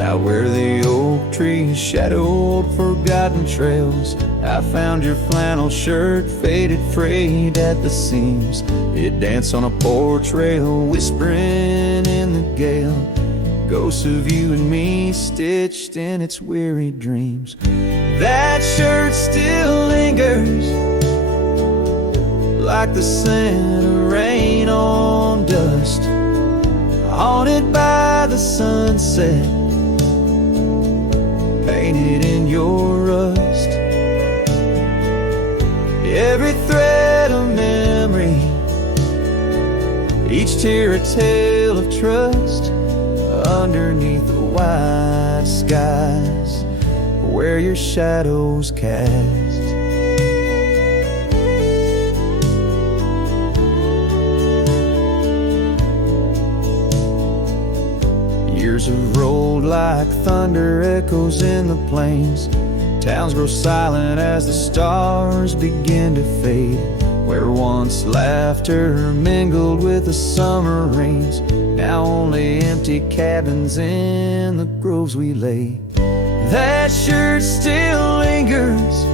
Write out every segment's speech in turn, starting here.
Out where the oak trees shadowed forgotten trails, I found your flannel shirt, faded, frayed at the seams. It danced on a porch rail, whispering in the gale, ghosts of you and me stitched in its weary dreams. That shirt still lingers, like the scent of rain on dust, haunted by the sunset, painted in your rust. Every thread a memory, each tear a tale of trust, underneath the wide skies where your shadows cast. Years have rolled like thunder echoes in the plains. Towns grow silent as the stars begin to fade. Where once laughter mingled with the summer rains, now only empty cabins in the groves we lay. That shirt still lingers,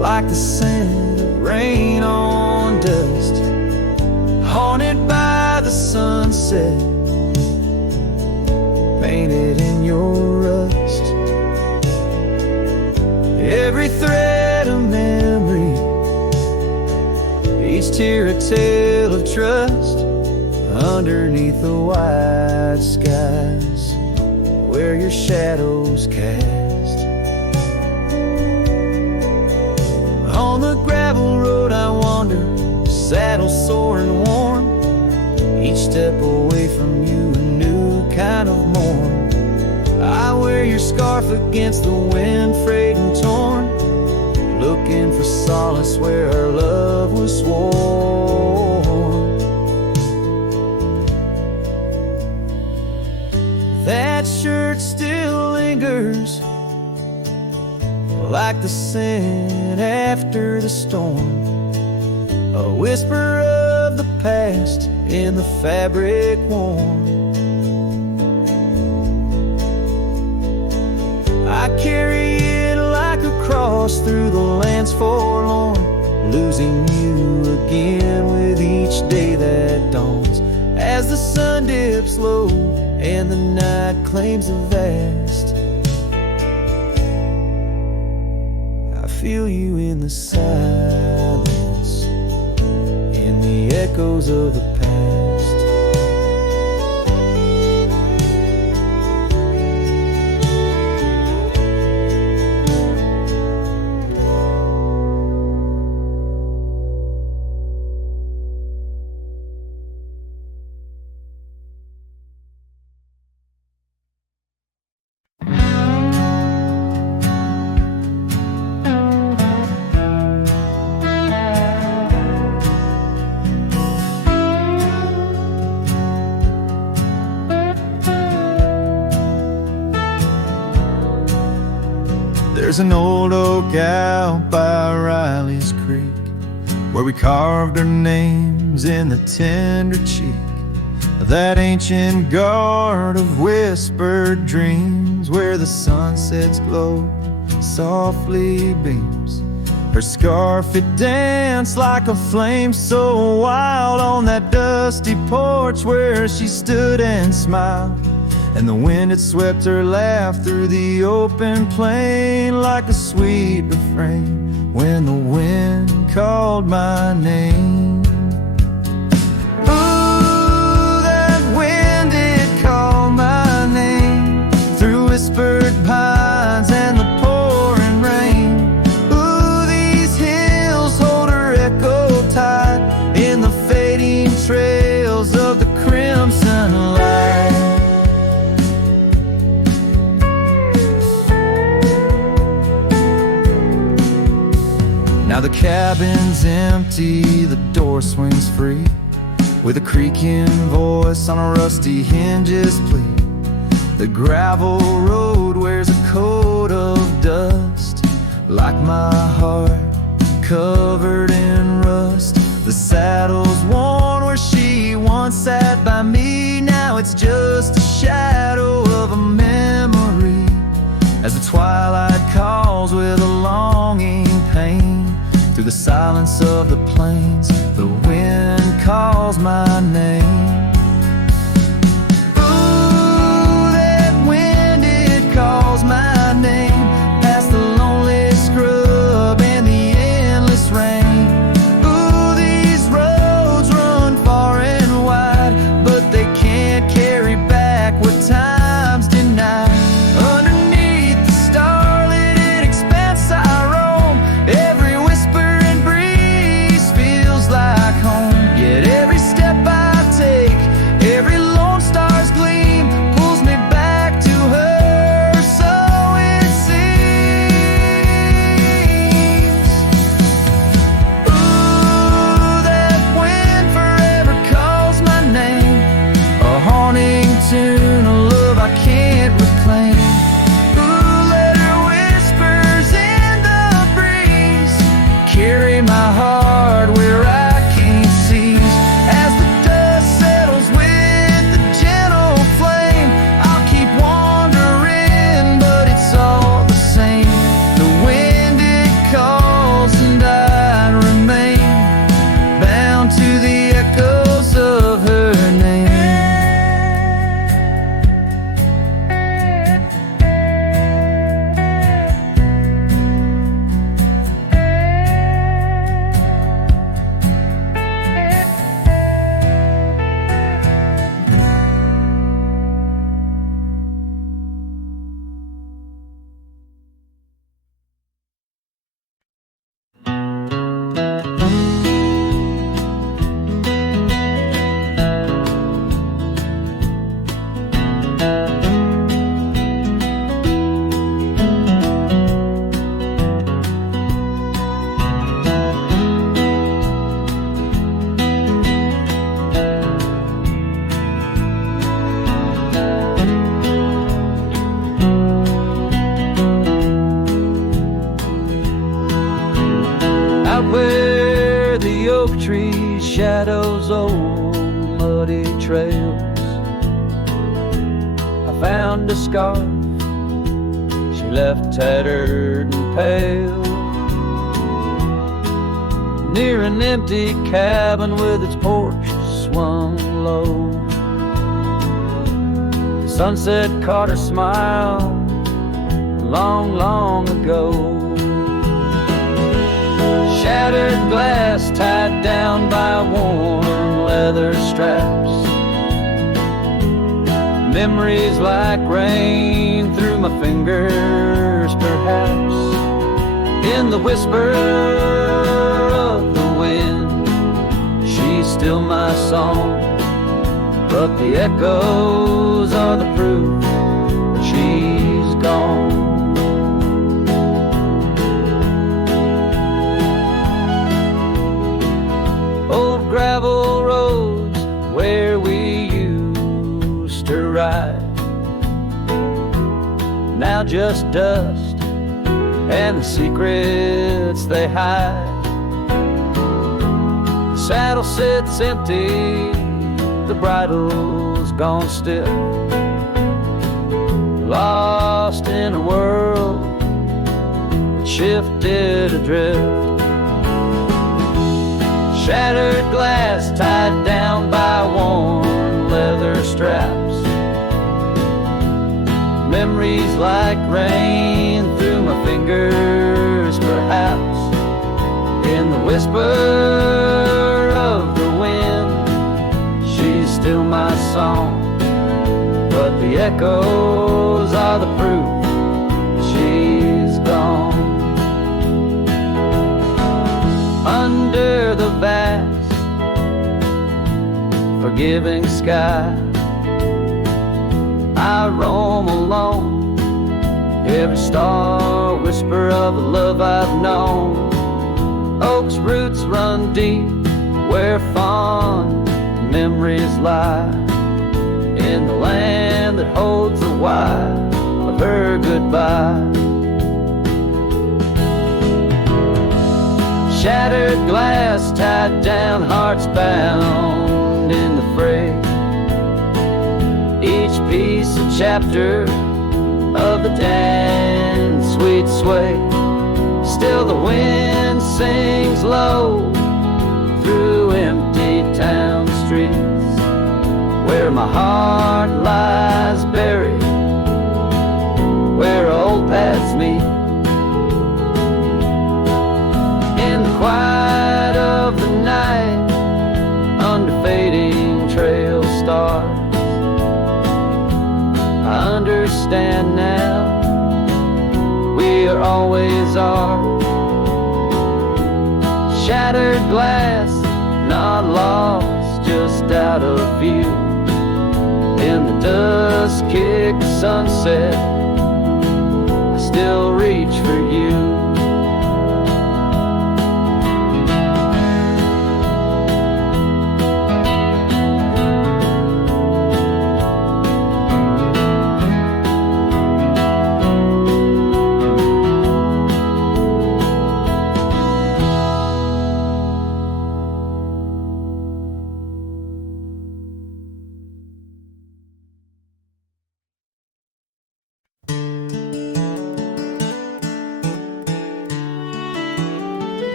like the scent of rain on dust, haunted by the sunset, painted in your rust. Every thread a memory, each tear a tale of trust, underneath the wide skies where your shadows cast. On the gravel road I wander, saddle sore and worn, each step away from you a new kind of morn. I wear your scarf against the wind, frayed and torn, looking for solace where our love was sworn. That shirt still lingers, like the scent after the storm, a whisper of the past in the fabric worn. I carry it like a cross through the lands forlorn, losing you again with each day that dawns, as the sun dips low and the night claims the vast. I feel you in the silence, in the echoes of the past. There's an old oak out by Riley's Creek, where we carved our names in the tender cheek of that ancient guard of whispered dreams, where the sunset's glow softly beams. Her scarf, it danced like a flame so wild on that dusty porch where she stood and smiled, and the wind had swept her laugh through the open plain like a sweet refrain when the wind called my name. Ooh, that wind did call my name through whispered pines and the pouring rain. Ooh, these hills hold her echo tight in the fading trails of the crimson light. Now the cabin's empty, the door swings free, with a creaking voice on a rusty hinge's plea. The gravel road wears a coat of dust, like my heart covered in rust. The saddle's worn where she once sat by me, now it's just a shadow as the twilight calls with a longing pain. Through the silence of the plains, the wind calls my name. Ooh, that wind, it calls my name, past the lonely scrub and the endless rain. Ooh, these roads run far and wide, but they can't carry back what time's denied. Underneath the starlit expanse I roam, every whisper and breeze feels like home. Yet every step I take, every lone star's gleam pulls me back to her, so it seems. Ooh, that wind forever calls my name, a haunting tune, a love I can't reclaim. Ooh, let her whispers in the breeze carry my heart where I can't seize. As the dust settles with the gentle flame, I'll keep wandering, but it's all the same. The wind, it calls and I remain bound to the echoes of her name. Out where the oak trees shadows old muddy trails, I found a scarf she left tattered and pale, near an empty cabin with its porch swung low. The sunset caught her smile long, long ago. Shattered glass tied down by worn leather straps, memories like rain through my fingers, perhaps. In the whisper of the wind, she's still my song, but the echoes are the proof that she's gone. Old gravel roads where we used to ride, now just dust and the secrets they hide. The saddle sits empty, the bridle's gone stiff, lost in a world that shifted adrift. Shattered glass tied down by worn leather straps, memories like rain through my fingers, perhaps. In the whisper of the wind, she's still my song, but the echoes are the proof she's gone. Under the vast, forgiving sky, I roam alone, every star whisper of a love I've known. Oak's roots run deep where fond memories lie, in the land that holds the why of her goodbye. Shattered glass tied down, hearts bound in the fray, each piece a chapter of the day. we'd sway. Still the wind sings low through empty town streets, where my heart lies buried, where old paths meet. In the quiet of the night, under fading trail stars, I understand now, we are always are. Shattered glass, not lost, just out of view. In the dusk-kicked sunset, I still reach for you.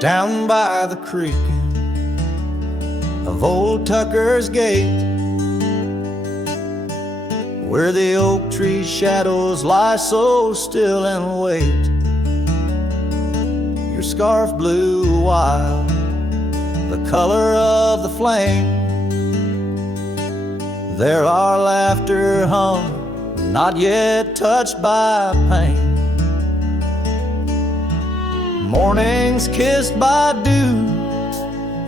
Down by the creek of old Tucker's Gate, where the oak tree shadows lie so still and wait, your scarf blew wild, the color of the flame. There our laughter hung, not yet touched by pain. Mornings kissed by dew,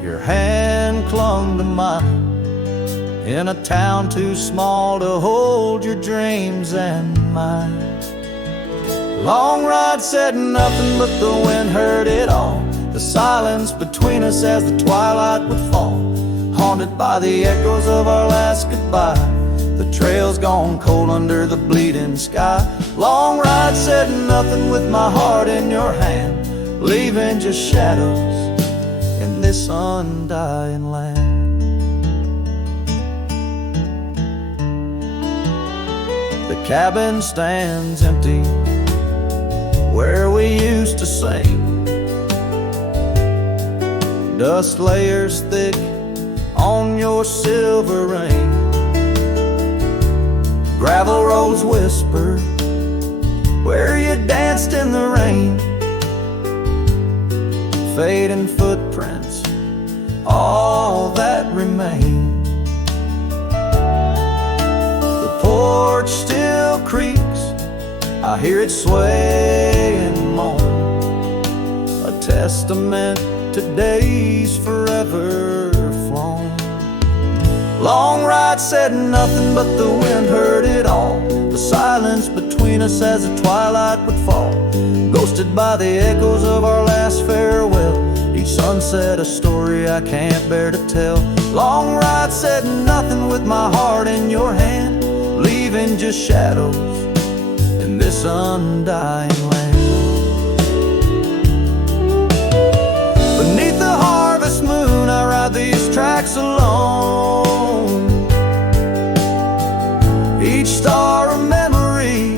your hand clung to mine, in a town too small to hold your dreams and mine. Long ride said nothing, but the wind heard it all, the silence between us as the twilight would fall, haunted by the echoes of our last goodbye, the trail's gone cold under the bleeding sky. Long ride said nothing with my heart in your hand, leaving just shadows in this undying land. The cabin stands empty where we used to sing, dust layers thick on your silver ring, gravel roads whisper where you danced in the rain, fading footprints, all that remain. The porch still creaks, I hear it sway and moan, a testament to days forever flown. Long ride said nothing, but the wind heard it all, the silence between us as the twilight would fall, ghosted by the echoes of our last farewell, each sunset a story I can't bear to tell. Long ride said nothing with my heart in your hand, leaving just shadows in this undying land. Beneath the harvest moon I ride these tracks alone, each star a memory,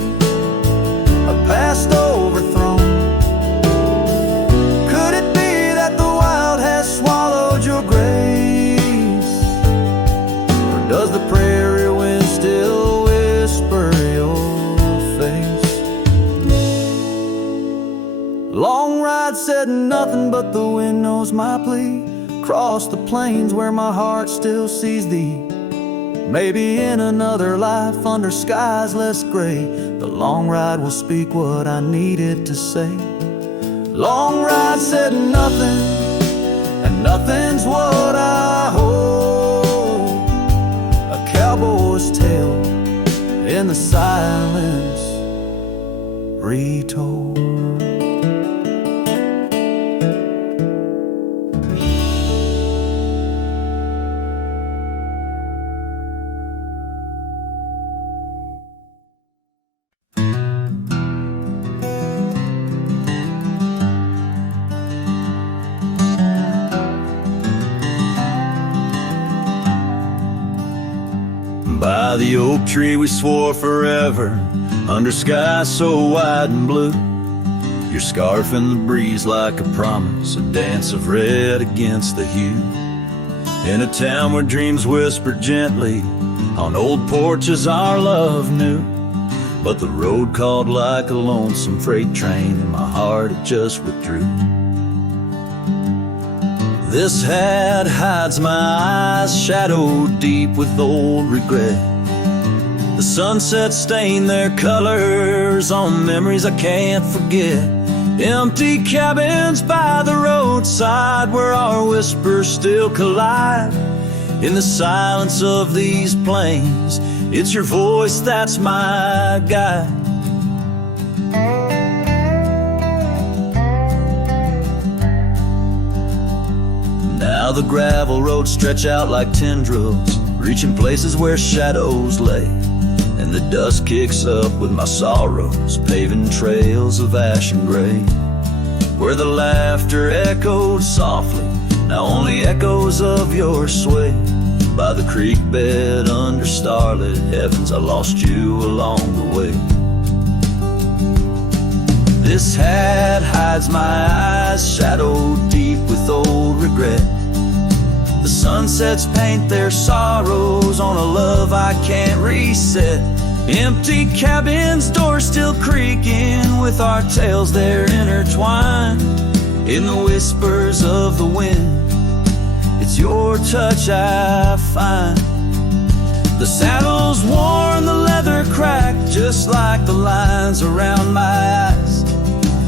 a past overthrown. Could it be that the wild has swallowed your grace, or does the prairie wind still whisper your face? Long ride said nothing, but the wind knows my plea, across the plains where my heart still sees thee. Maybe in another life, under skies less gray, the long ride will speak what I needed to say. Long ride said nothing, and nothing's what I hold, a cowboy's tale in the silence retold. By the oak tree we swore forever, under skies so wide and blue, Your scarf in the breeze like a promise, a dance of red against the hue. In a town where dreams whisper gently, on old porches our love knew. But the road called like a lonesome freight train, and my heart it just withdrew. This hat hides my eyes, shadowed deep with old regret. The sunset stained their colors on memories I can't forget. Empty cabins by the roadside where our whispers still collide. In the silence of these plains, it's your voice that's my guide. Now the gravel roads stretch out like tendrils, reaching places where shadows lay. And the dust kicks up with my sorrows, paving trails of ash and gray. Where the laughter echoed softly, now only echoes of your sway. By the creek bed under starlit heavens, I lost you along the way. This hat hides my eyes, shadowed deep with old regret. The sunsets paint their sorrows on a love I can't reset. Empty cabins, doors still creaking with our tales there intertwined. In the whispers of the wind, it's your touch I find. The saddle's worn, the leather cracked, just like the lines around my eyes.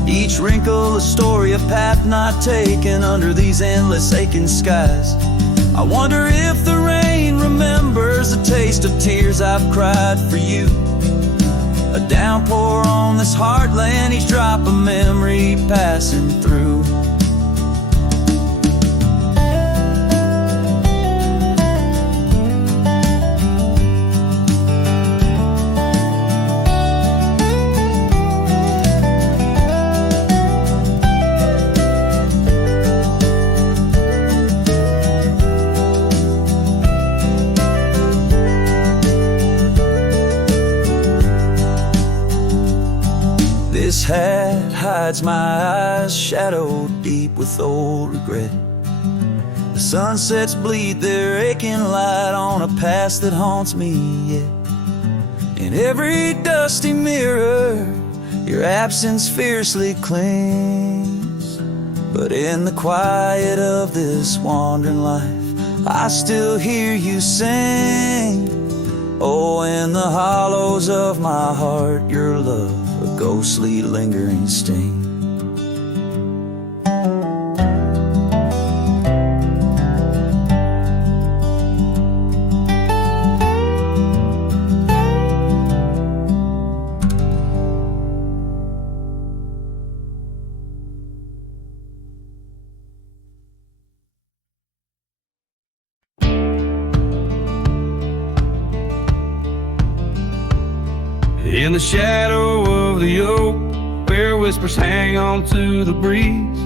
Each wrinkle a story, a path not taken under these endless aching skies. I wonder if the rain remembers the taste of tears I've cried for you. A downpour on this heartland, each drop a memory passing through. This hat hides my eyes, shadowed deep with old regret. The sunsets bleed their aching light on a past that haunts me yet. In every dusty mirror, your absence fiercely clings. But in the quiet of this wandering life, I still hear you sing. Oh, in the hollows of my heart, your love, a ghostly lingering sting. In the shadow of the oak, where whispers hang on to the breeze,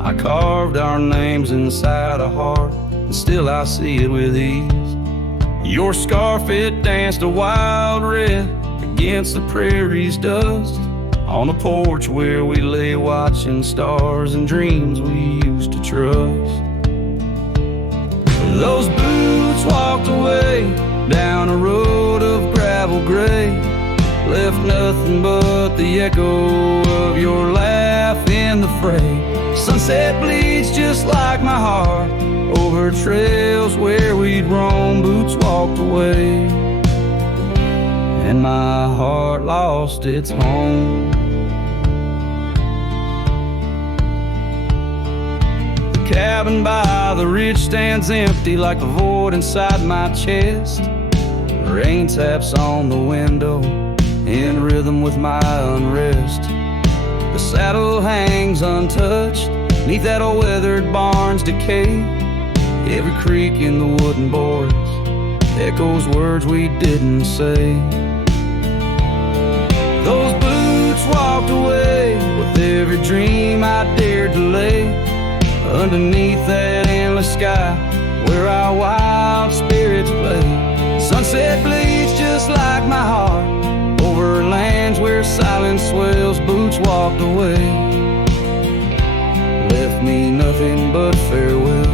I carved our names inside a heart, and still I see it with ease. Your scarf, it danced a wild red against the prairie's dust, on a porch where we lay watching stars and dreams we used to trust. Those boots walked away down a road of gravel gray, left nothing but the echo of your laugh in the fray. Sunset bleeds just like my heart over trails where we'd roam. Boots walked away and my heart lost its home. The cabin by the ridge stands empty like the void inside my chest. Rain taps on the window in rhythm with my unrest. The saddle hangs untouched neath that old weathered barn's decay. Every creak in the wooden boards echoes words we didn't say. Those boots walked away with every dream I dared to lay underneath that endless sky where our wild spirits play. Sunset bleeds just like my heart over lands where silence swells. Boots boots walked away, left me nothing but farewell.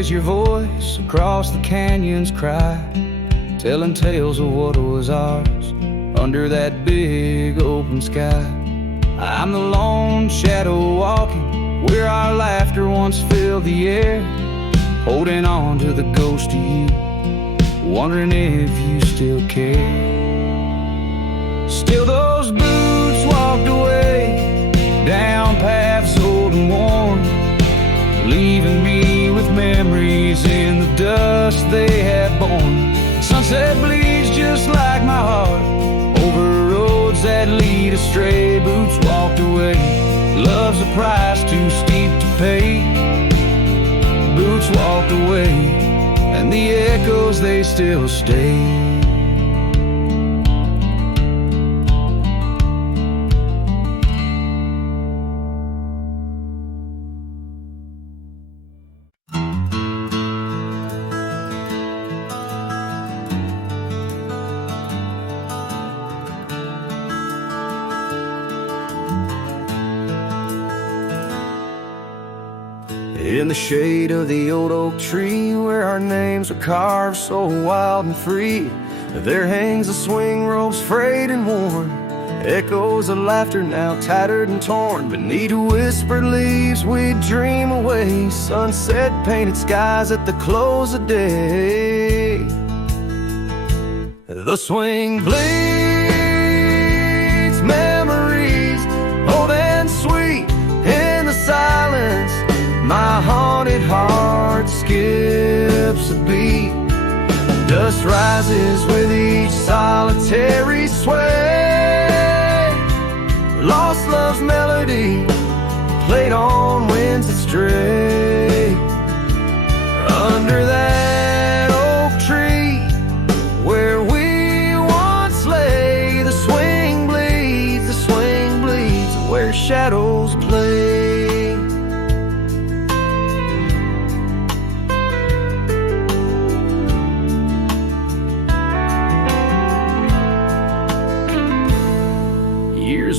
Your voice across the canyon's cry, telling tales of what was ours under that big open sky. I'm the lone shadow walking where our laughter once filled the air, holding on to the ghost of you, wondering if you still care. Still those boots walked away down paths old and worn, leaving me with memories in the dust they had borne. Sunset bleeds just like my heart over roads that lead astray. Boots walked away, love's a price too steep to pay. Boots walked away, and the echoes they still stay. In the shade of the old oak tree, where our names are carved so wild and free, there hangs a swing rope's frayed and worn, echoes of laughter now tattered and torn. Beneath whispered leaves we dream away, sunset painted skies at the close of day. The swing bleeds memories old and sweet in the silence. My haunted heart skips a beat. Dust rises with each solitary sway. Lost love's melody played on winds that stray. Under that oak tree where we once lay, the swing bleeds where shadows play.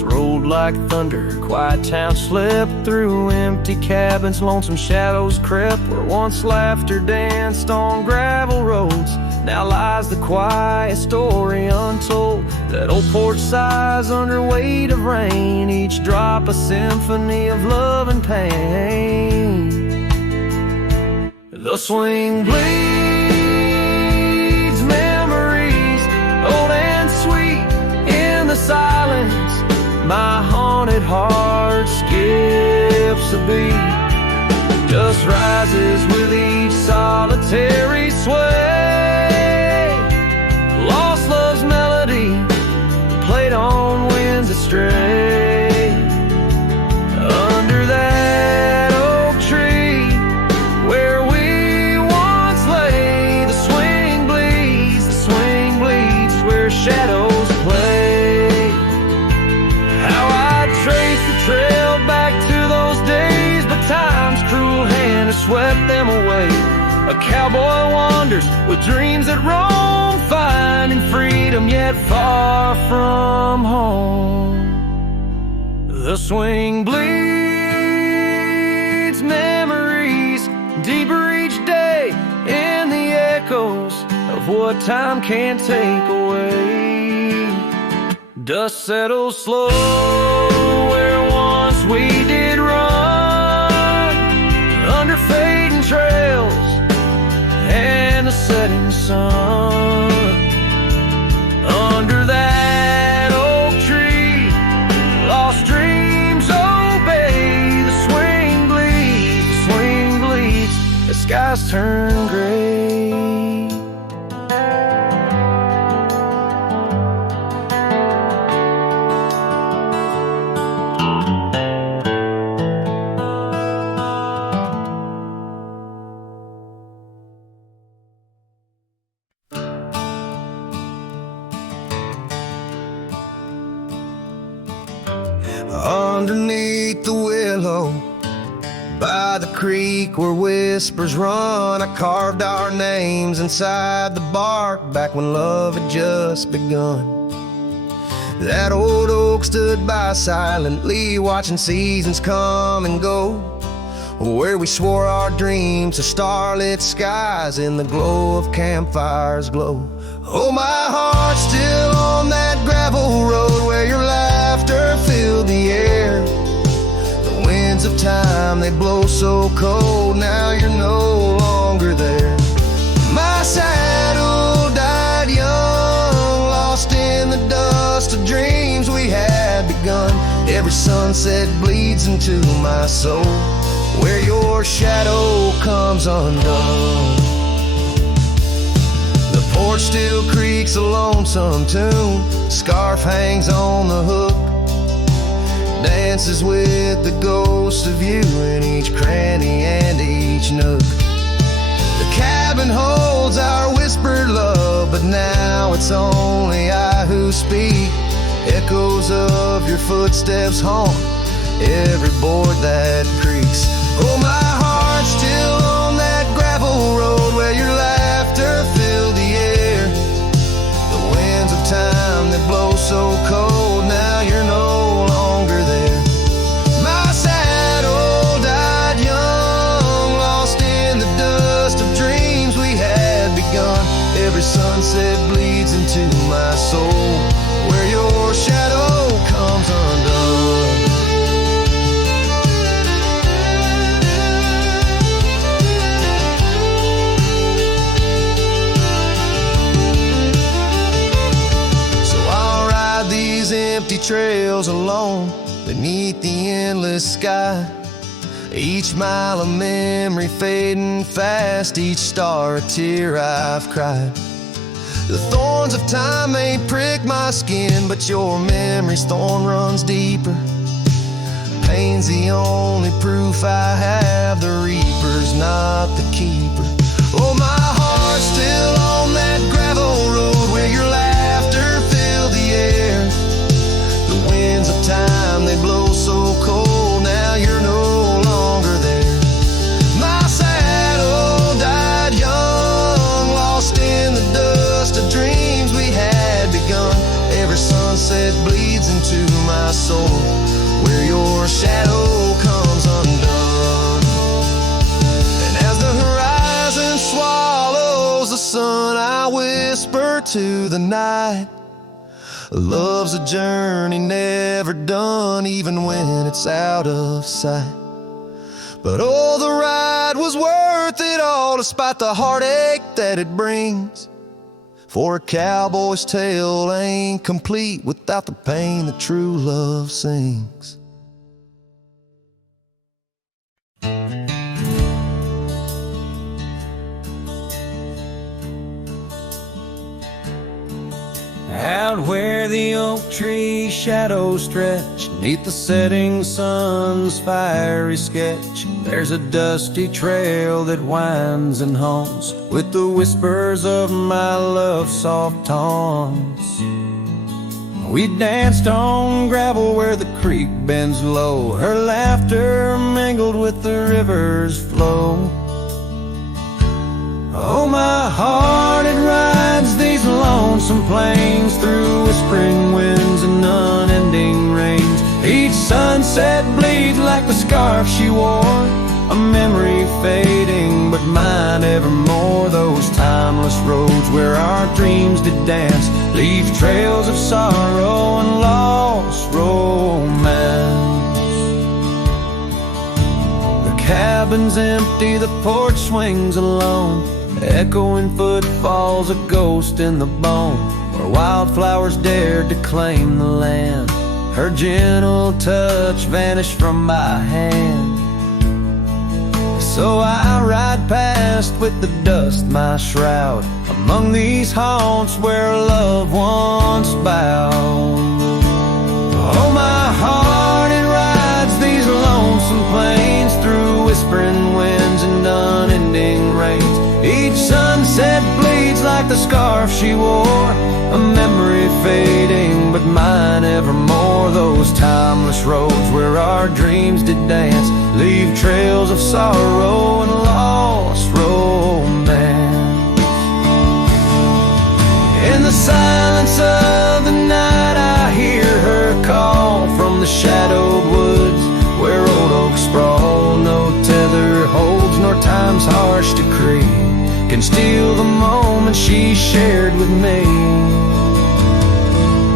Rolled like thunder, quiet town slept through empty cabins, lonesome shadows crept where once laughter danced on gravel roads. Now lies the quiet story untold, that old porch sighs under weight of rain, each drop a symphony of love and pain. The swing bleeds memories old and sweet in the silence. My haunted heart skips a beat. Dust rises with each solitary sway. Lost love's melody played on winds astray. Under that oak tree where we once lay, the swing bleeds where shadows play. Trace the trail back to those days, but time's cruel hand has swept them away. A cowboy wanders with dreams that roam, finding freedom yet far from home. The swing bleeds memories deeper each day in the echoes of what time can't take away. Dust settles slow where once we did run, under fading trails and the setting sun. Under that oak tree, lost dreams obey. The swing bleeds, the skies turn gray. Underneath the willow, by the creek where whispers run, I carved our names inside the bark back when love had just begun. That old oak stood by silently, watching seasons come and go, where we swore our dreams to starlit skies in the glow of campfires glow. Oh, my heart's still on that gravel road where your laughter filled the air. The winds of time, they blow so cold, now you're no longer there. My saddle died young, lost in the dust of dreams we had begun. Every sunset bleeds into my soul, where your shadow comes undone. The porch still creaks a lonesome tune, scarf hangs on the hook, dances with the ghost of you in each cranny and each nook. The cabin holds our whispered love, but now it's only I who speak. Echoes of your footsteps haunt every board that creaks. Oh, my heart's still on that gravel road where your laughter filled the air. The winds of time that blow so cold, now you're no longer there. My saddle died young, lost in the dust of dreams we had begun. Every sunset bleeds into my soul, where your shadow comes undone. Empty trails alone beneath the endless sky, each mile a memory fading fast, each star a tear I've cried. The thorns of time may prick my skin, but your memory's thorn runs deeper. Pain's the only proof I have, the reaper's not the keeper. Oh, my heart's still on that gravel road where your laughter filled the air. The winds of time, they blow so cold, now you're no longer there. My saddle died young, lost in the dust of dreams we had begun. Every sunset bleeds into my soul, where your shadow comes undone. And as the horizon swallows the sun, I whisper to the night, love's a journey never done, even when it's out of sight. But oh, the ride was worth it all, despite the heartache that it brings. For a cowboy's tale ain't complete without the pain that true love sings. Out where the oak tree shadows stretch, neath the setting sun's fiery sketch, there's a dusty trail that winds and haunts with the whispers of my love's soft taunts. We danced on gravel where the creek bends low, her laughter mingled with the river's flow. Oh, my heart, it rides these lonesome plains through whispering winds and unending rains. Each sunset bleeds like the scarf she wore, a memory fading, but mine evermore. Those timeless roads where our dreams did dance leave trails of sorrow and lost romance. The cabin's empty, the porch swings alone, echoing footfalls, a ghost in the bone, where wildflowers dared to claim the land. Her gentle touch vanished from my hand. So I ride past with the dust my shroud, among these haunts where love once bowed. Oh, my heart, it rides these lonesome plains through whispering winds and unending rains. Each sunset bleeds like the scarf she wore, a memory fading anything but mine evermore. Those timeless roads where our dreams did dance leave trails of sorrow and lost romance. In the silence of the night I hear her call from the shadowed woods where old oaks sprawl. No tether holds nor time's harsh decree can steal the moment she shared with me.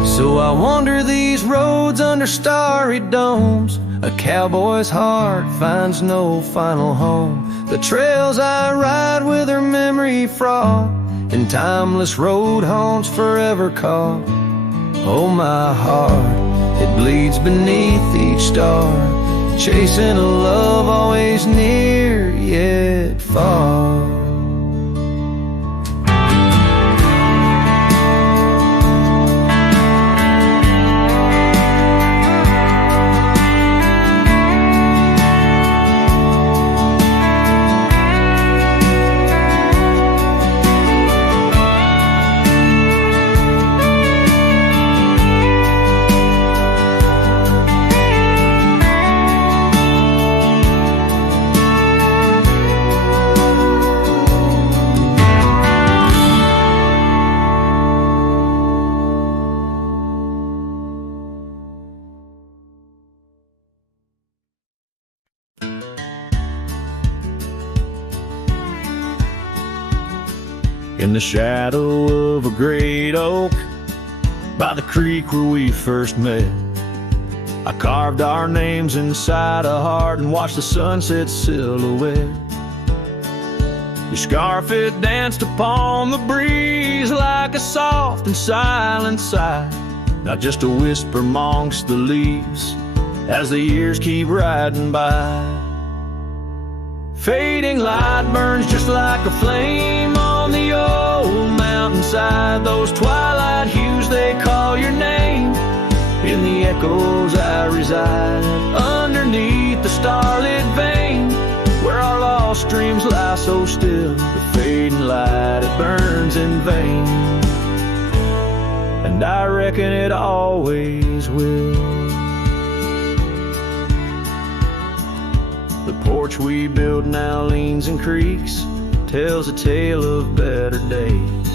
So I wander these roads under starry domes. A cowboy's heart finds no final home. The trails I ride with her memory fraught, and timeless road haunts forever caught. Oh, my heart, it bleeds beneath each star, chasing a love always near yet far. In the shadow of a great oak by the creek where we first met, I carved our names inside a heart and watched the sunset silhouette. Your scarf, it danced upon the breeze like a soft and silent sigh, not just a whisper amongst the leaves as the years keep riding by. Fading light burns just like a flame on the old mountainside. Those twilight hues, they call your name. In the echoes I reside, underneath the starlit vein, where our lost dreams lie so still. The fading light, it burns in vain, and I reckon it always will. The porch we built now leans and creaks, tells a tale of better days.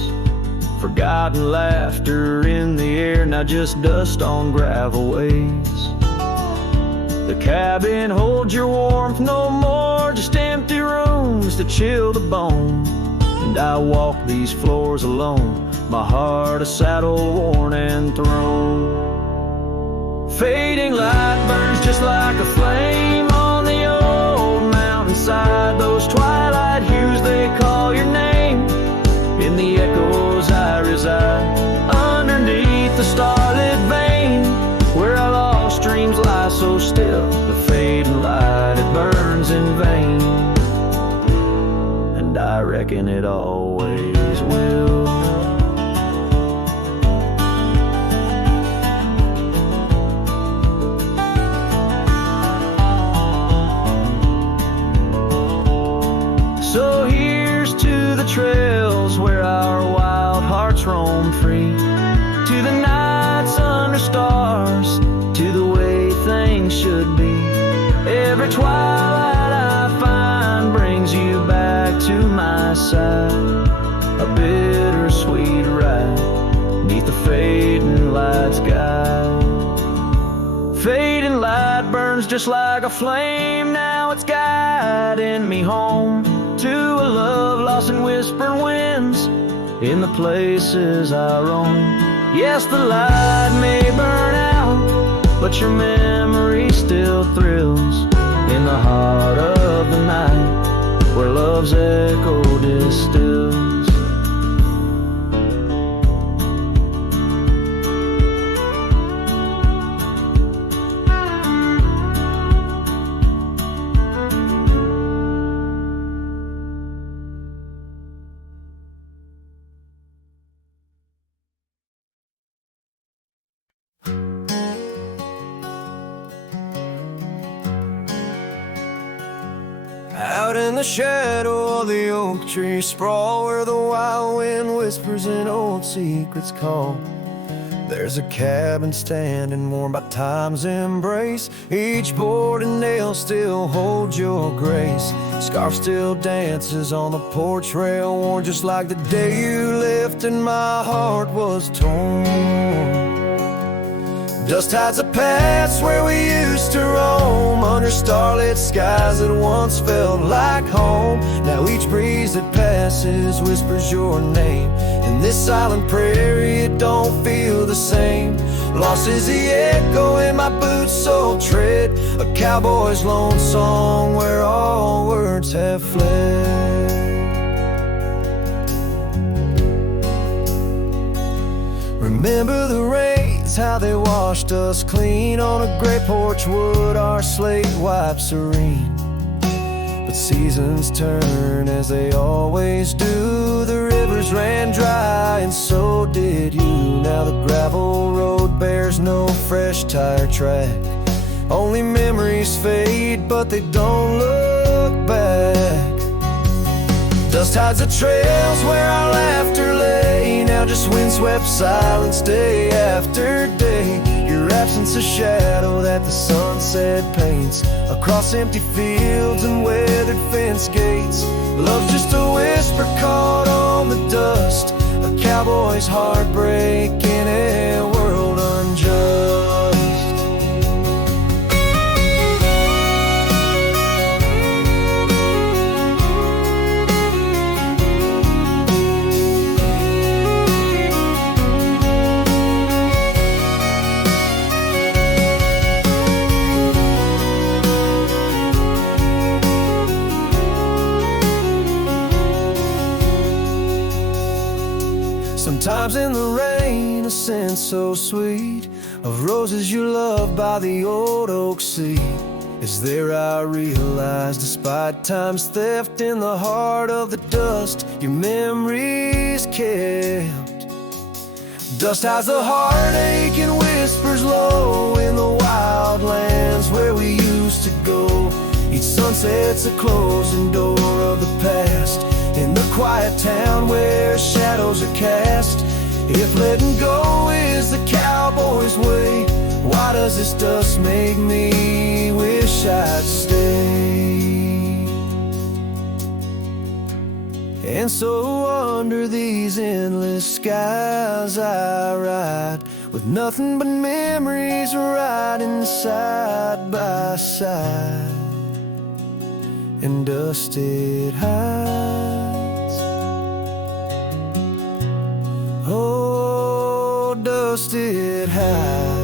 Forgotten laughter in the air, now just dust on gravel ways. The cabin holds your warmth no more, just empty rooms to chill the bone. And I walk these floors alone, my heart a saddle worn and thrown. Fading light burns just like a flame on the old mountainside. Those twilight hues, they call your name. In the echoes I reside, underneath the starlit vein, where our lost dreams lie so still. The fading light, it burns in vain, and I reckon it always will. So here's to the trails where our wild hearts roam free, to the nights under stars, to the way things should be. Every twilight I find brings you back to my side, a bittersweet ride neath the fading light sky. Fading light burns just like a flame, now it's guiding me home to a love lost in whispering winds in the places I roam. Yes, the light may burn out, but your memory still thrills in the heart of the night, where love's echo distills. Out in the shadow of the oak tree sprawl, where the wild wind whispers and old secrets call. There's a cabin standing warm by time's embrace. Each board and nail still holds your grace. Scarf still dances on the porch rail, worn just like the day you left and my heart was torn. Dust hides the past where we used to roam, under starlit skies that once felt like home. Now each breeze that passes whispers your name. In this silent prairie it don't feel the same. Lost is the echo in my boots so tread, a cowboy's lone song where all words have fled. Remember the rains, how they washed us clean on a gray porch wood, our slate white serene. But seasons turn as they always do. The rivers ran dry and so did you. Now the gravel road bears no fresh tire track. Only memories fade, but they don't look back. Dust hides the trails where our laughter lay. Now just windswept silence day after day. Your absence a shadow that the sunset paints across empty fields and weathered fence gates. Love's just a whisper caught on the dust, a cowboy's heartbreak in a world unjust. Sometimes in the rain, a scent so sweet of roses you loved by the old oak seat is there. I realize, despite time's theft, in the heart of the dust, your memories kept. Dust hides the heartache and whispers low in the wild lands where we used to go. Each sunset's a closing door of the past, in the quiet town where shadows are cast. If letting go is the cowboy's way, why does this dust make me wish I'd stay? And so under these endless skies I ride, with nothing but memories riding side by side. And dusted hides, oh, dusted hides.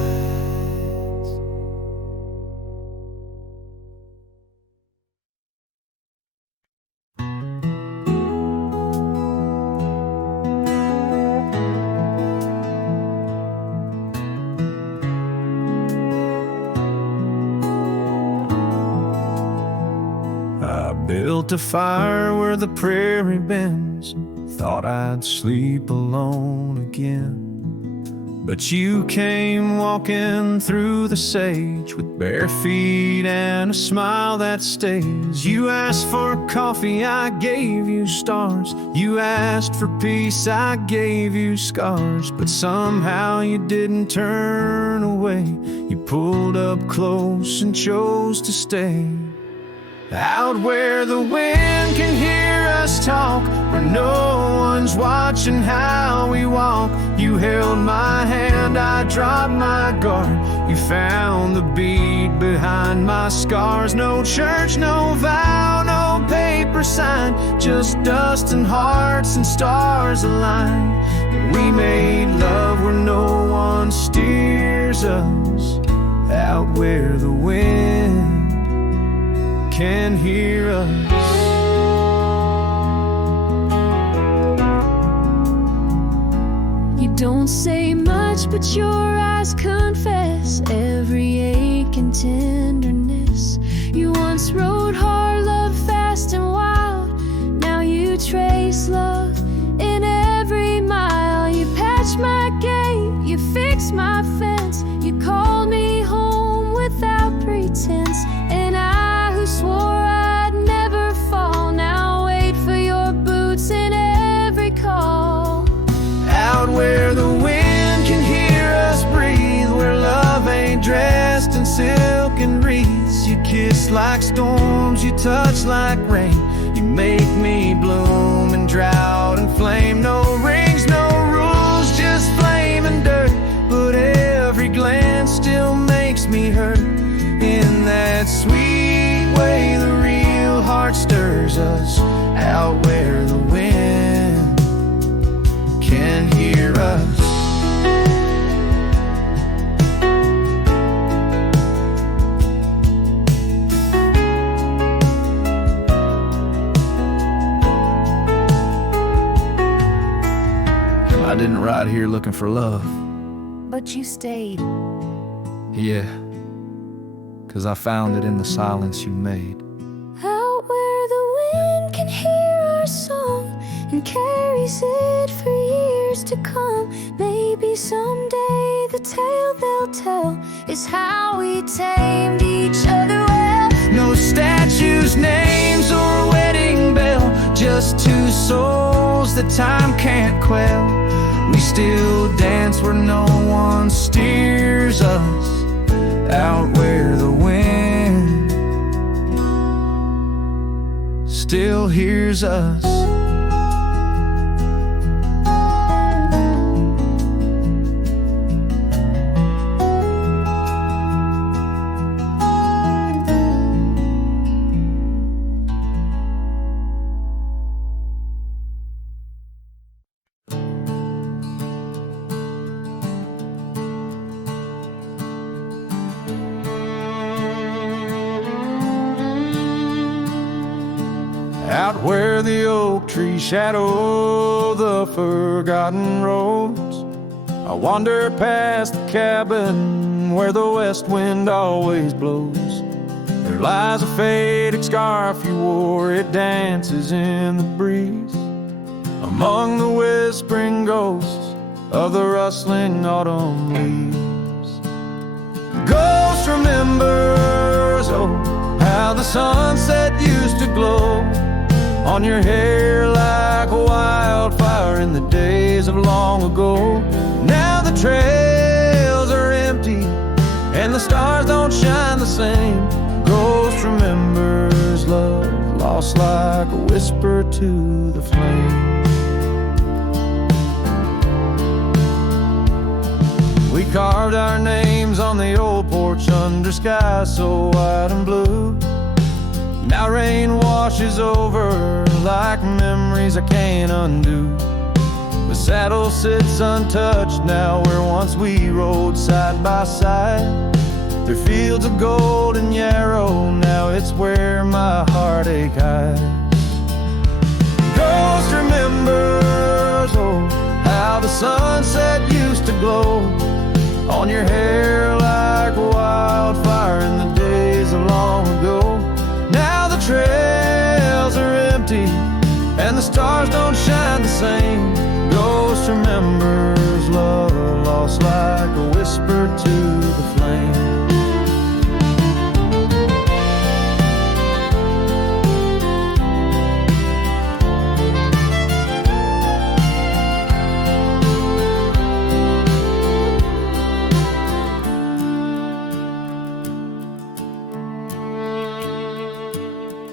Built a fire where the prairie bends, thought I'd sleep alone again. But you came walking through the sage with bare feet and a smile that stays. You asked for coffee, I gave you stars. You asked for peace, I gave you scars. But somehow you didn't turn away. You pulled up close and chose to stay. Out where the wind can hear us talk, where no one's watching how we walk. You held my hand, I dropped my guard. You found the beat behind my scars. No church, no vow, no paper sign, just dust and hearts and stars aligned. We made love where no one steers us, out where the wind can hear us. You don't say much, but your eyes confess every ache and tenderness. You once rode hard, loved fast and wild. Now you trace love in every mile. You patched my gate, you fixed my fence. You called me home without pretense. And I who swore I'd never fall, now wait for your boots in every call. Out where the wind can hear like storms, you touch like rain. You make me bloom in drought and flame. No rings, no rules, just flame and dirt. But every glance still makes me hurt. In that sweet way, the real heart stirs us out where the wind can hear us. I didn't ride here looking for love. But you stayed. Yeah, 'cause I found it in the silence you made. Out where the wind can hear our song and carries it for years to come. Maybe someday the tale they'll tell is how we tamed each other well. No statues, names, or wedding bell, just two souls that time can't quell. We still dance where no one steers us, out where the wind still hears us. Out where the oak trees shadow the forgotten roads, I wander past the cabin where the west wind always blows. There lies a faded scarf you wore, it dances in the breeze, among the whispering ghosts of the rustling autumn leaves. Ghost remembers, oh, how the sunset used to glow on your hair like a wildfire in the days of long ago. Now the trails are empty and the stars don't shine the same. Ghost remembers love lost like a whisper to the flame. We carved our names on the old porch under skies so white and blue. Now rain washes over like memories I can't undo. The saddle sits untouched now where once we rode side by side. Through fields of gold and yarrow, now it's where my heartache hides. Ghost remembers, oh, how the sunset used to glow on your hair like a wildfire in the days of long ago. Now the trails are empty and the stars don't shine the same. Ghost remembers love lost like a whisper to the flame.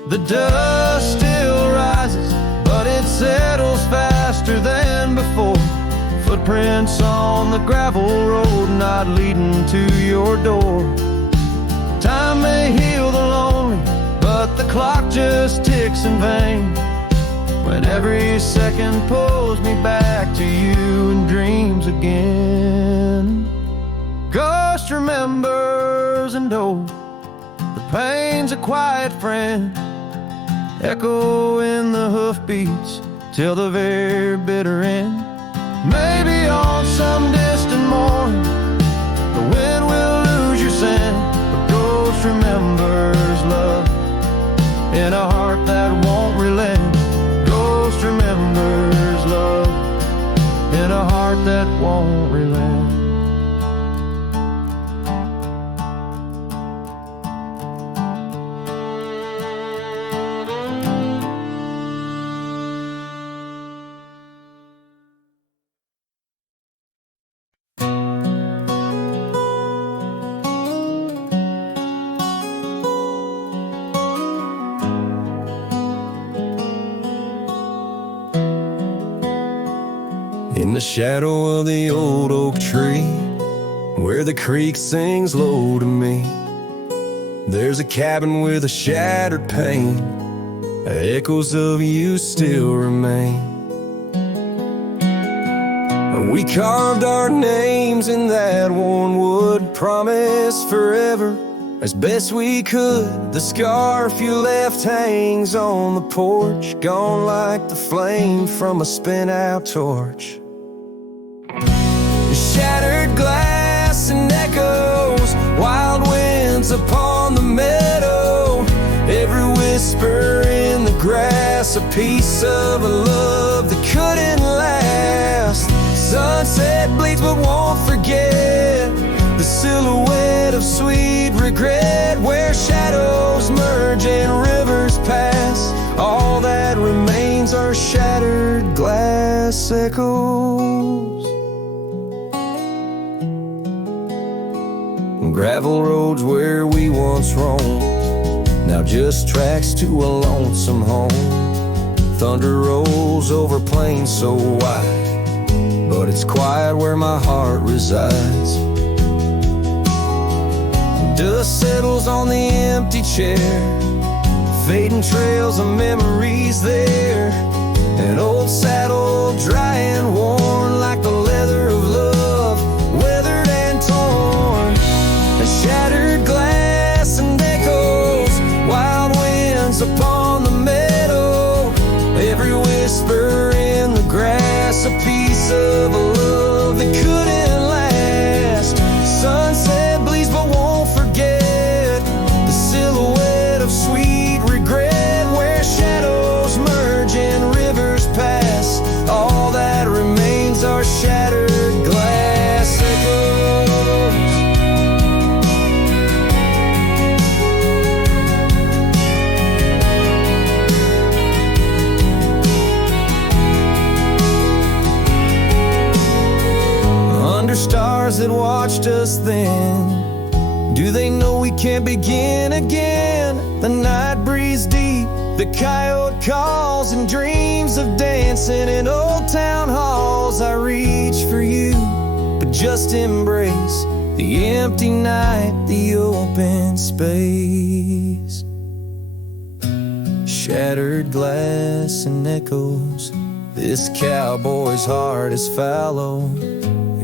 The dust still rises, but it settles faster than before. Footprints on the gravel road, not leading to your door. Time may heal the lonely, but the clock just ticks in vain, when every second pulls me back to you in dreams again. Ghost remembers, and oh, the pain's a quiet friend, echo in the hoofbeats till the very bitter end. Maybe on some distant morn the wind will lose your scent, but ghost remembers love in a heart that won't relent. Ghost remembers love in a heart that won't relent. In the shadow of the old oak tree, where the creek sings low to me, there's a cabin with a shattered pane. Echoes of you still remain. We carved our names in that worn wood, promised forever as best we could. The scarf you left hangs on the porch, gone like the flame from a spent-out torch. Shattered glass and echoes, wild winds upon the meadow, every whisper in the grass, a piece of a love that couldn't last. Sunset bleeds but won't forget the silhouette of sweet regret, where shadows merge and rivers pass. All that remains are shattered glass echoes. Gravel roads where we once roamed, now just tracks to a lonesome home. Thunder rolls over plains so wide, but it's quiet where my heart resides. Dust settles on the empty chair, fading trails of memories there. An old saddle dry and worn like the leather of love, weathered and torn. A shattered glass and echoes, wild winds upon the meadow, every whisper in the grass, a piece of a love that couldn't last. Sunset bleeds but won't forget the silhouette of sweet regret, where shadows merge and rivers pass. All that remains are shattered glass echoes. Under stars that watched us then, do they know we can't begin again? The night breeze deep, the coyote calls, and dreams of dancing in old town halls. I reach for you, but just embrace the empty night, the open space. Shattered glass and echoes, this cowboy's heart is fallow.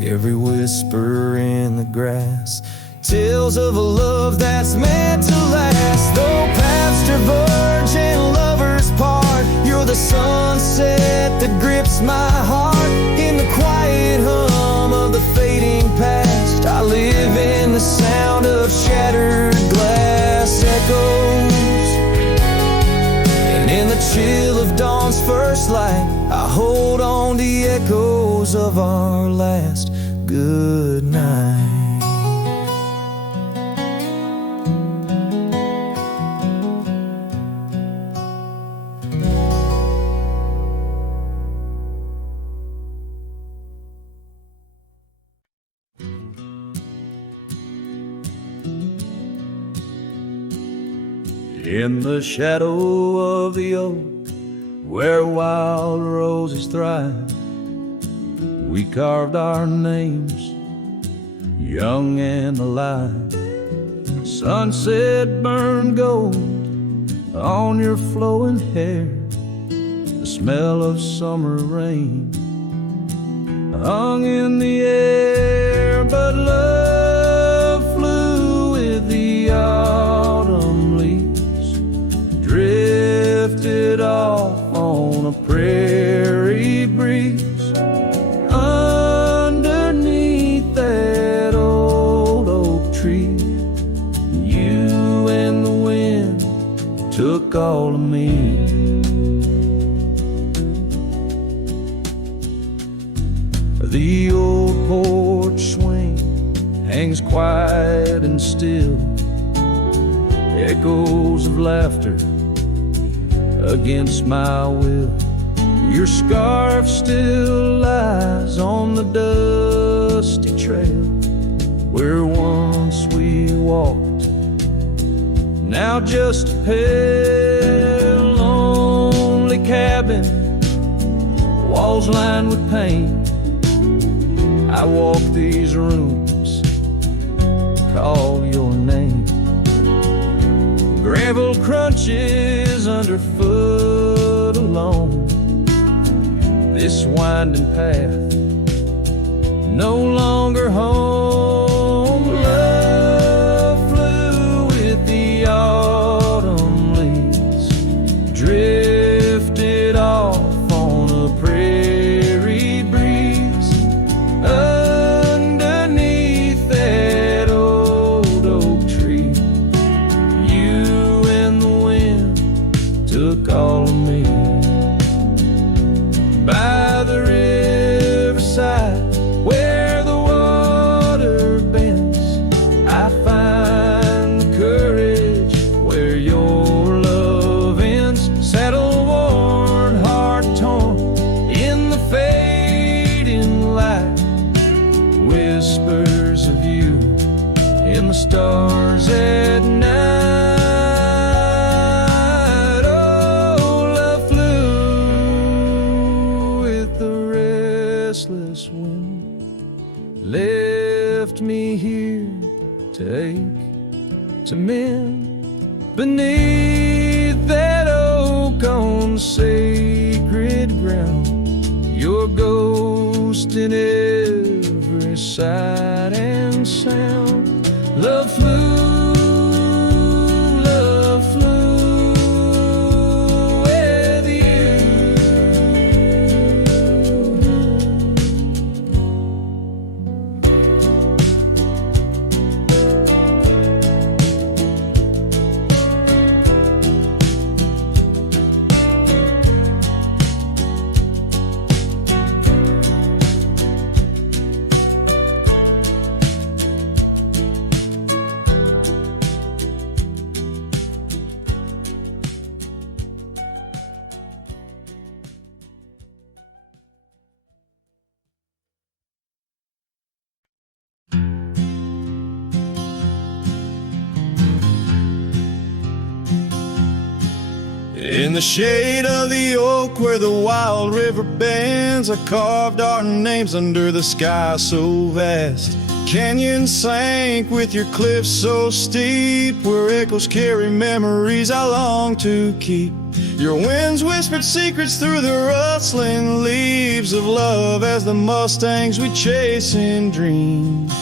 Every whisper in the grass, tales of a love that's meant to last. Though paths diverge and lovers part, you're the sunset that grips my heart. In the quiet hum of the fading past, I live in the sound of shattered glass echoes. And in the chill of dawn's first light, I hold on to the echoes of our last good night. In the shadow of the oak, where wild roses thrive, we carved our names, young and alive. Sunset burned gold on your flowing hair, the smell of summer rain hung in the air. But love flew with the autumn leaves, drifted off on a prairie breeze. Underneath that old oak tree, you and the wind took all of me. The old porch swing hangs quiet and still, echoes of laughter against my will. Your scarf still lies on the dusty trail where once we walked, now just a pale, lonely cabin, walls lined with paint, I walk these rooms, call your name. Gravel crunches underfoot alone. This winding path, no longer home. Love flew with the autumn leaves, drifted off on a prairie breeze. Underneath that old oak tree, you and the wind took all of me. By the riverside where the water bends, I find the courage where your love ends. Saddle worn, heart torn in the fading light, whispers of you in the stars at night. Wind left me here to ache, to mend beneath that oak on sacred ground. Your ghost in every sight and sound. Love flew with you. In the shade of the oak where the wild river bends, I carved our names under the sky so vast. Canyons sank with your cliffs so steep, where echoes carry memories I long to keep. Your winds whispered secrets through the rustling leaves of love as the mustangs we chase in dreams.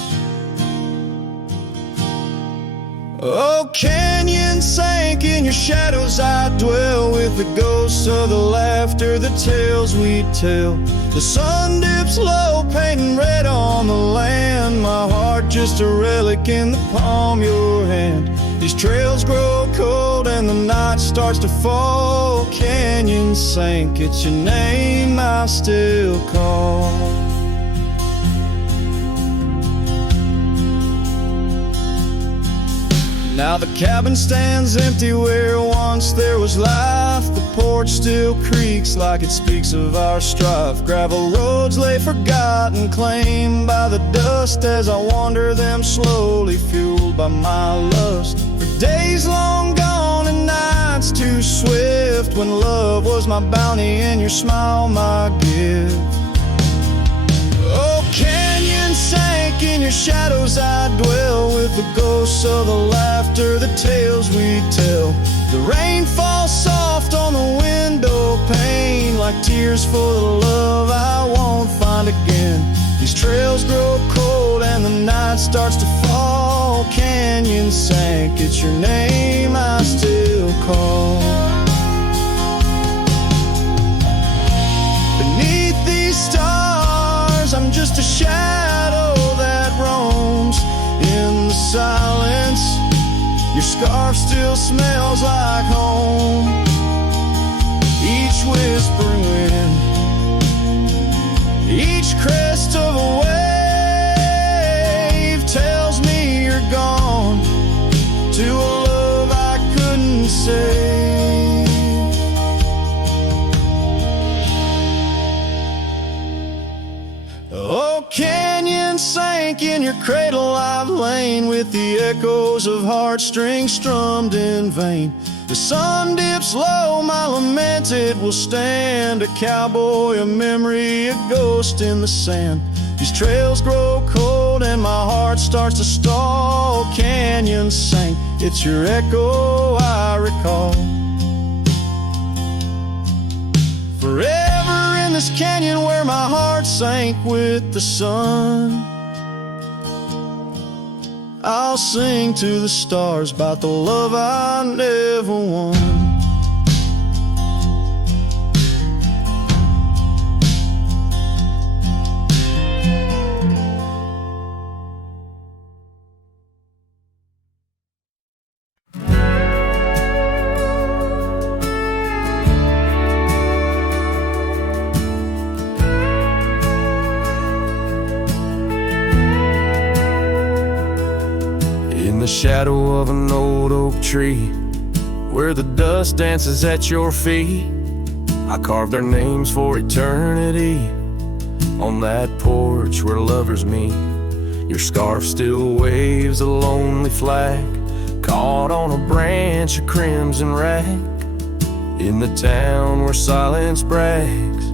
Oh, canyon sank in your shadows, I dwell with the ghosts of the laughter, the tales we tell. The sun dips low, painting red on the land, my heart just a relic in the palm of your hand. These trails grow cold and the night starts to fall. Canyon sank, it's your name I still call. Now the cabin stands empty where once there was life. The porch still creaks like it speaks of our strife. Gravel roads lay forgotten, claimed by the dust, as I wander them slowly, fueled by my lust. For days long gone and nights too swift, when love was my bounty and your smile my gift. Oh, canyon sank in your shadows, I dwell with the ghosts of the laughter, the tales we tell. The rain falls soft on the window pane, like tears for the love I won't find again. These trails grow cold and the night starts to fall. Canyon sank, it's your name I still call. Beneath these stars, I'm just a shadow that roams in the silence. Your scarf still smells like home. Each whispering wind, each crest of a wave tells me you're gone to a love I couldn't save. Oh, canyon sank in your cradle, I've lain with the echoes of heartstrings strummed in vain. The sun dips low, my lament it will stand, a cowboy, a memory, a ghost in the sand. These trails grow cold and my heart starts to stall. Canyon sank, it's your echo I recall. Forever in this canyon where my heart sank with the sun, I'll sing to the stars about the love I never won. The shadow of an old oak tree, where the dust dances at your feet, I carved our names for eternity. On that porch where lovers meet, your scarf still waves a lonely flag, caught on a branch of crimson rag. In the town where silence brags,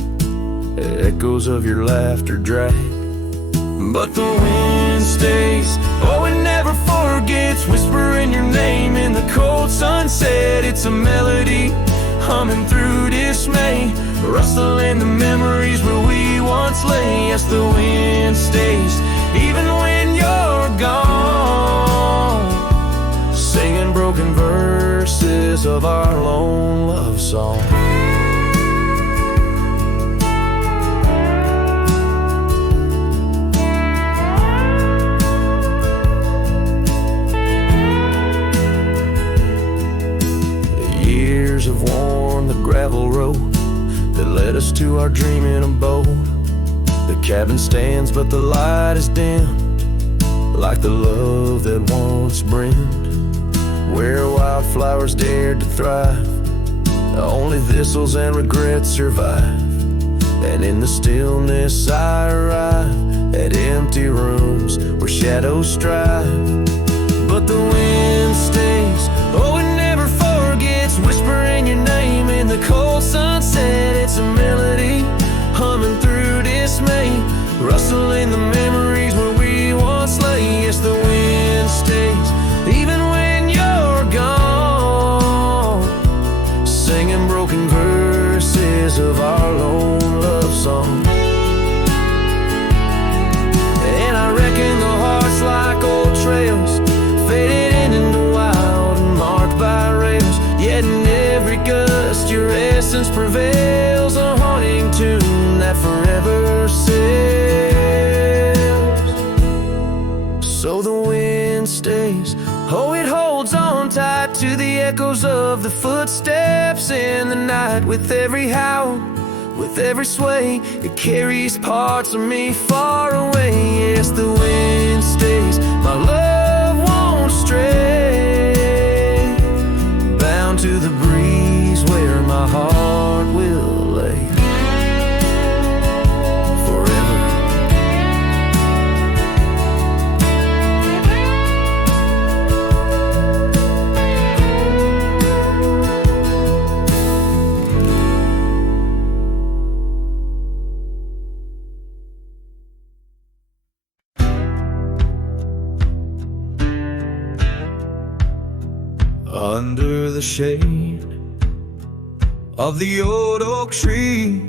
echoes of your laughter drag. But the wind stays, oh it never forgets, whispering your name in the cold sunset. It's a melody, humming through dismay, rustling the memories where we once lay. Yes, the wind stays, even when you're gone, singing broken verses of our lone love song. Have worn the gravel road that led us to our dreaming abode. The cabin stands but the light is dimmed, like the love that once brimmed, where wildflowers dared to thrive, only thistles and regrets survive. And in the stillness I arrive at empty rooms where shadows strive. But the wind stays, oh it never forgets, whispering your name in the cold sunset. It's a melody, humming through dismay, rustling the memories where we once lay. Yes, the wind stays, even when you're gone, singing broken verses of our lone love song. And I reckon the heart's like old trails, faded into wild and marked by rails. Yet in every gust your essence prevails, a haunting tune that forever sails. So the wind stays, oh it holds on tight to the echoes of the footsteps in the night. With every howl, with every sway, it carries parts of me far away. Yes, the wind stays, my love won't stray, bound to the breeze where my heart will lay forever. Under the shade of the old oak tree,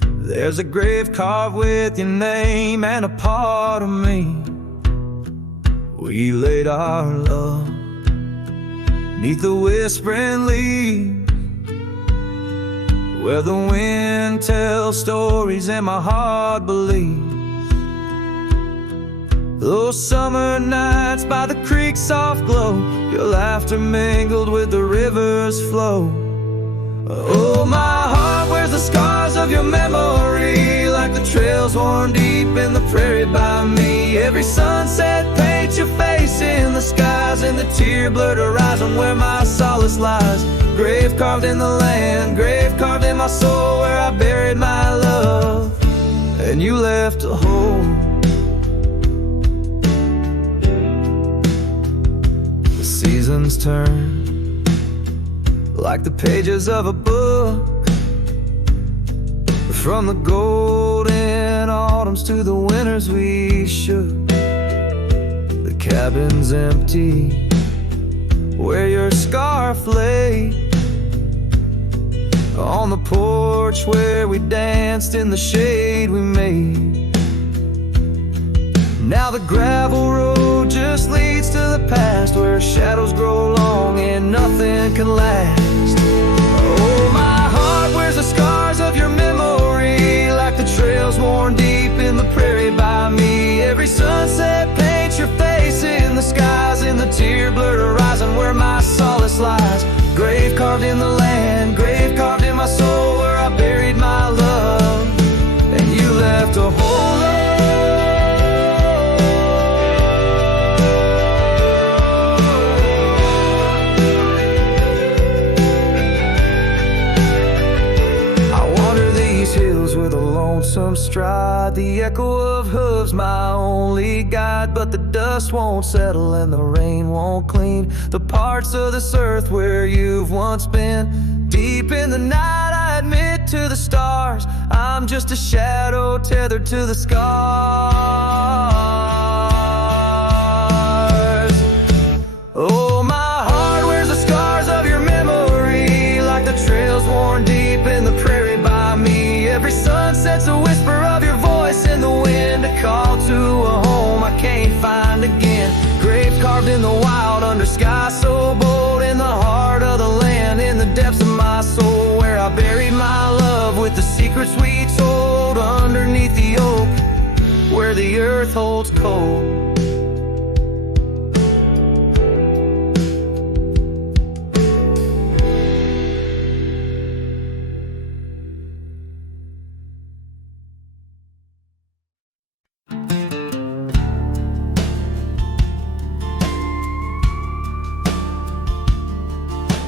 there's a grave carved with your name and a part of me. We laid our love 'neath the whispering leaves, where the wind tells stories and my heart believes. Those summer nights by the creek's soft glow, your laughter mingled with the river's flow. Oh, my heart wears the scars of your memory, like the trails worn deep in the prairie by me. Every sunset paints your face in the skies, and the tear-blurred horizon where my solace lies. Grave carved in the land, grave carved in my soul, where I buried my love, and you left a hole. The seasons turn like the pages of a book, From the golden autumns to the winters we shook. The cabin's empty where your scarf lay. On the porch where we danced in the shade we made. Now the gravel road just leads to the past, where shadows grow long and nothing can last. Oh, my heart wears the scars of your memory, like the trails worn deep in the prairie by me. Every sunset paints your face in the skies, in the tear-blurred horizon where my solace lies. Grave carved in the land, grave carved in my soul, where I buried my love, and you left a hole. With a lonesome stride, the echo of hooves my only guide. But the dust won't settle and the rain won't clean the parts of this earth where you've once been. Deep in the night I admit to the stars, I'm just a shadow tethered to the scars. Oh, my heart wears the scars of your memory, like the trails worn deep in the prairie by me. Every sunset's a whisper of your voice in the wind, a call to a home I can't find again. Grave carved in the wild under sky so bold, in the heart of the land, in the depths of my soul, where I buried my love with the secrets we told, underneath the oak where the earth holds cold.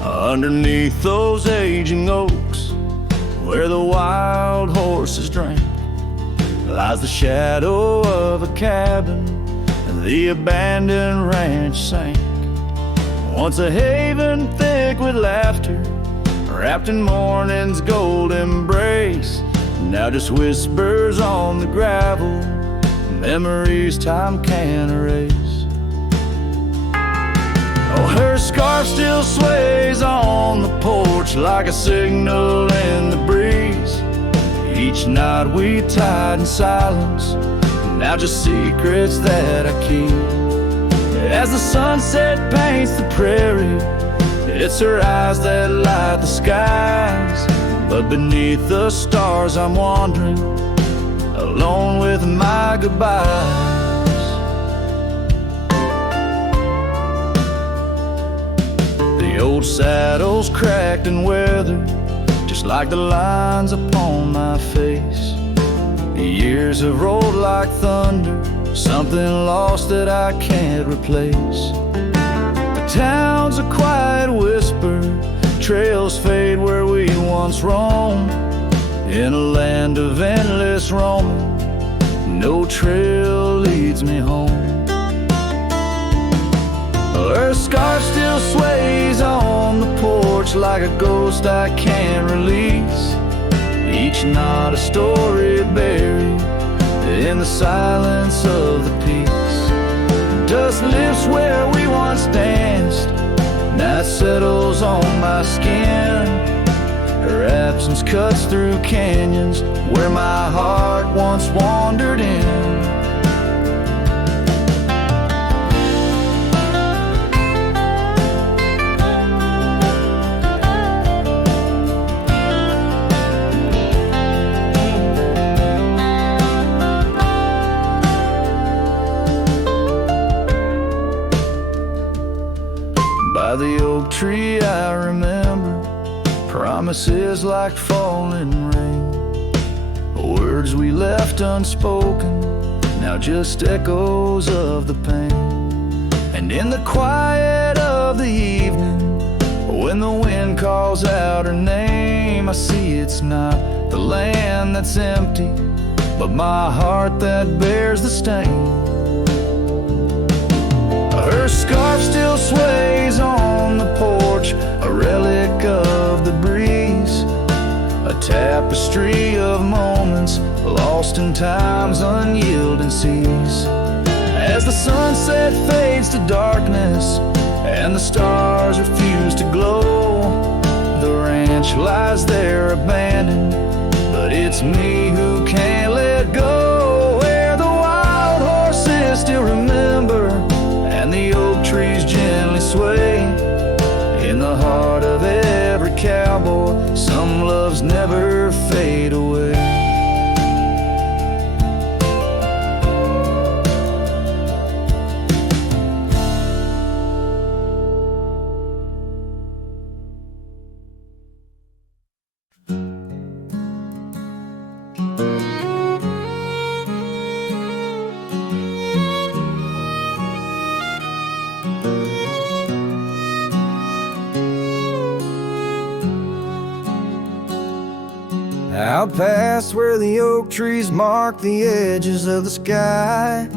Underneath those aging oaks, where the wild horses drank, lies the shadow of a cabin, and the abandoned ranch sank. Once a haven thick with laughter, wrapped in morning's gold embrace, now just whispers on the gravel, memories time can't erase. Oh, her scarf still sways on the porch like a signal in the breeze. Each night we tied in silence, now just secrets that I keep. As the sunset paints the prairie, it's her eyes that light the skies. But beneath the stars I'm wandering, alone with my goodbyes. The old saddle's cracked and weathered, just like the lines upon my face. The years have rolled like thunder, something lost that I can't replace. The town's a quiet whisper, trails fade where we once roamed. In a land of endless roaming, no trail leads me home. Her scarf still sways on the porch like a ghost I can't release. Each night a story buried in the silence of the peace. Dust lifts where we once danced, night settles on my skin. Her absence cuts through canyons where my heart once wandered in. By the oak tree I remember promises like falling rain, words we left unspoken, now just echoes of the pain. And in the quiet of the evening, when the wind calls out her name, I see it's not the land that's empty, but my heart that bears the stain. Her scarf still sways on the porch, a relic of the breeze, a tapestry of moments lost in time's unyielding seas. As the sunset fades to darkness and the stars refuse to glow, the ranch lies there abandoned, but it's me who can't let go. Where the wild horses still remember and the oak trees gently sway, in the heart of every cowboy, some loves never fade away. Out past where the oak trees mark the edges of the sky,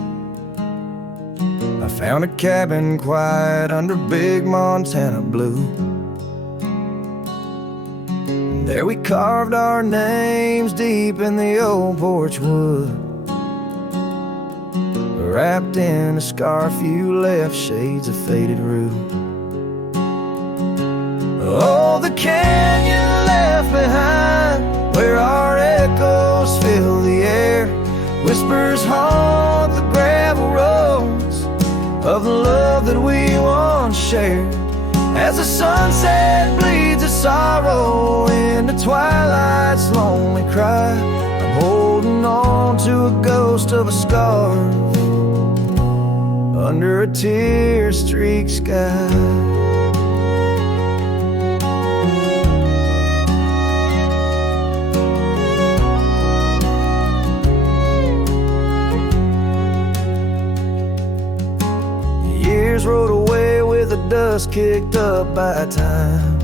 I found a cabin quiet under big Montana blue. There we carved our names deep in the old porch wood. Wrapped in a scarf you left shades of faded rue. Oh, the canyon left behind, where our echoes fill the air. Whispers haunt the gravel roads of the love that we once shared. As the sunset bleeds a sorrow into twilight's lonely cry, I'm holding on to a ghost of a scarf under a tear-streaked sky. Rode away with the dust kicked up by time.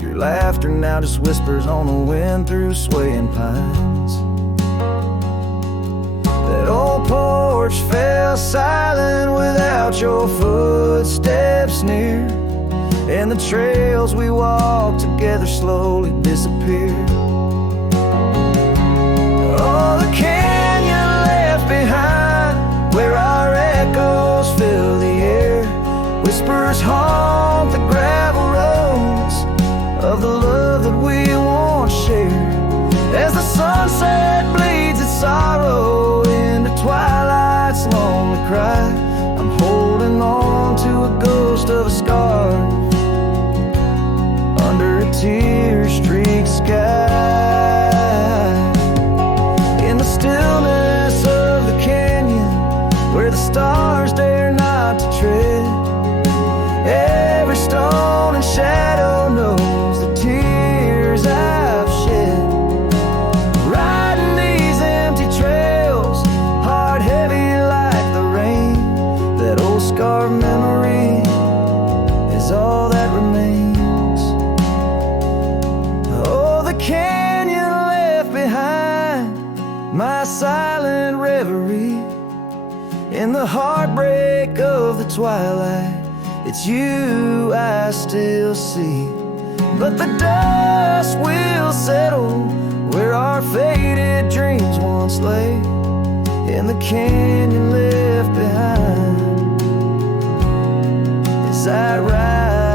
Your laughter now just whispers on the wind through swaying pines. That old porch fell silent without your footsteps near, and the trails we walked together slowly disappeared. Oh, the canyon left behind, where our echoes fill the air. Whispers haunt the gravel roads of the love that we once shared. As the sunset bleeds its sorrow into twilight's lonely cry, I'm holding on to a ghost of a scar under a tear-streaked sky. In the stillness of the canyon, where the stars dare not to tread, every stone and shadow knows the tears I've shed. Riding these empty trails, heart heavy like the rain, that old scarred memory is all that remains. Oh, the canyon left behind, my silent reverie. In the heartbreak of the twilight, it's you I still see. But the dust will settle where our faded dreams once lay, in the canyon left behind as I ride